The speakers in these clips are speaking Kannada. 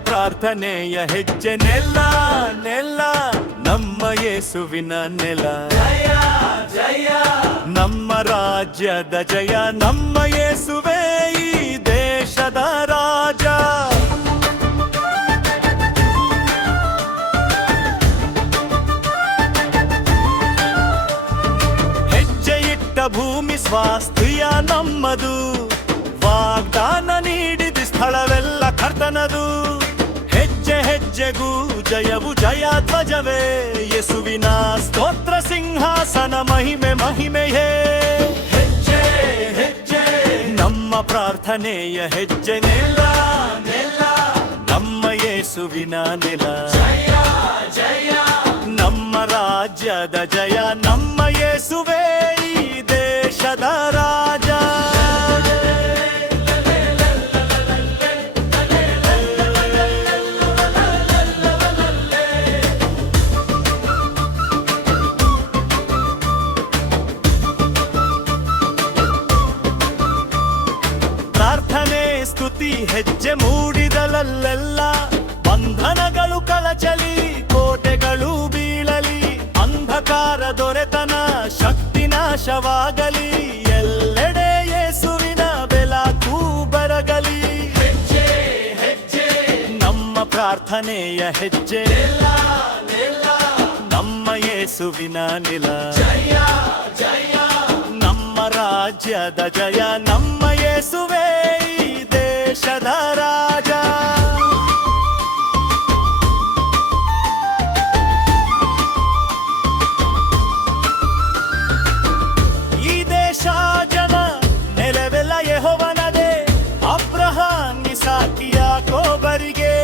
ಪ್ರಾರ್ಥನೆಯ ಹೆಜ್ಜೆ ನೆಲ ನೆಲ ನಮ್ಮ ಯೇಸುವಿನ ನೆಲ. ಜಯ ಜಯ ನಮ್ಮ ರಾಜ್ಯದ ಜಯ, ನಮ್ಮ ಯೇಸುವೇ ಈ ದೇಶದ ರಾಜ. ಹೆಜ್ಜೆ ಇಟ್ಟ ಭೂಮಿ ಸ್ವಾಸ್ಥ್ಯ ನಮ್ಮದು, ವಾಗ್ದಾನ ನೀಡಿದ ಸ್ಥಳವೆಲ್ಲ ಕರ್ತನದು. ಹೆಜ್ಜೆ ಹೆಜ್ಜೆಗೂ ಜಯವು ಜಯ ಧ್ವಜವೇ, ಯೇಸುವಿನ ಸ್ತೋತ್ರ ಸಿಂಹಾಸನ ಮಹಿಮೆ ಮಹಿಮೆಯೇ. ಹೆಜ್ಜೆ ಹೆಜ್ಜೆ ನಮ್ಮ ಪ್ರಾರ್ಥನೆಯ ಹೆಜ್ಜೆ ನೆಲ ನೆಲ ನಮ್ಮ ಯೇಸುವಿನ ನೆಲ. ಜಯ ಜಯ ನಮ್ಮ ರಾಜ್ಯದ ಜಯ, ನಮ್ಮ ಯೇಸುವೇ ಈ ದೇಶದ ರಾಜ. ಪ್ರಾರ್ಥನೆ ಸ್ತುತಿ ಹೆಜ್ಜೆ ಮೂಡಿದಲಲ್ಲೆಲ್ಲ, ಬಂಧನಗಳು ಕಳಚಲಿ ಕೋಟೆಗಳು ಬೀಳಲಿ, ಅಂಧಕಾರ ದೊರೆತನ ಶಕ್ತಿ ನಾಶವಾಗಲಿ, ಎಲ್ಲೆಡೆ ಯೇಸುವಿನ ಬೆಳಕು ಬರಗಲಿ. ಹೆಜ್ಜೆ ಹೆಜ್ಜೆ ನಮ್ಮ ಪ್ರಾರ್ಥನೆಯ ಹೆಜ್ಜೆ ನೆಲ ನೆಲ ನಮ್ಮ ಯೇಸುವಿನ ನೆಲ. ಜಯ ಜಯ ನಮ್ಮ ರಾಜ್ಯದ ಜಯ, ನಮ್ಮ ಯೇಸುವೇ ಈ ದೇಶದ ರಾಜ. ಈ ದೇಶ ಜನ ನೆಲವೆಲ್ಲ ಯೆಹೋವನದೇ, ಅಬ್ರಹಾಂ ಇಸಾಕ್ ಯಾಕೋಬರಿಗೆ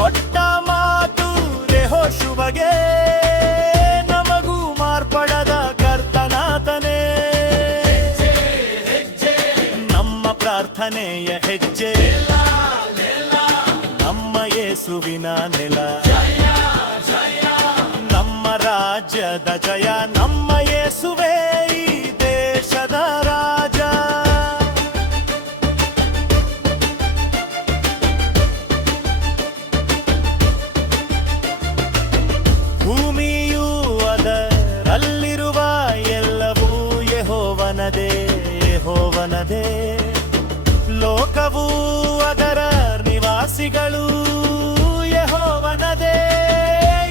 ಕೊಟ್ಟ ಮಾತು ಯೆಹೋಶುವಗೆ, ನಮಗೂ ಮಾರ್ಪಡದ ಕರ್ತನಾತನೇ. ನಮ್ಮ ಪ್ರಾರ್ಥನೆಯ ಹೆಜ್ಜೆ ನಮ್ಮ ಯೇಸುವಿನ ನೆಲ. ನಮ್ಮ ರಾಜ್ಯದ ಜಯ, ನಮ್ಮ ಯೇಸುವೇ ಈ ದೇಶದ ರಾಜ. ಭೂಮಿಯೂ ಅದರಲ್ಲಿರುವ ಎಲ್ಲವೂ ಯೆಹೋವನದೇ ಯೆಹೋವನದೇ, ಲೋಕವೂ ಅದರ ನಿವಾಸಿಗಳು ಯೆಹೋವನದೇ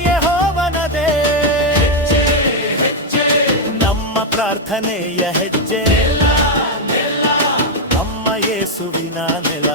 ಯೆಹೋವನದೇ. ನಮ್ಮ ಪ್ರಾರ್ಥನೆಯ ಹೆಜ್ಜೆ ನಮ್ಮ ಯೇಸುವಿನ ನೆಲ.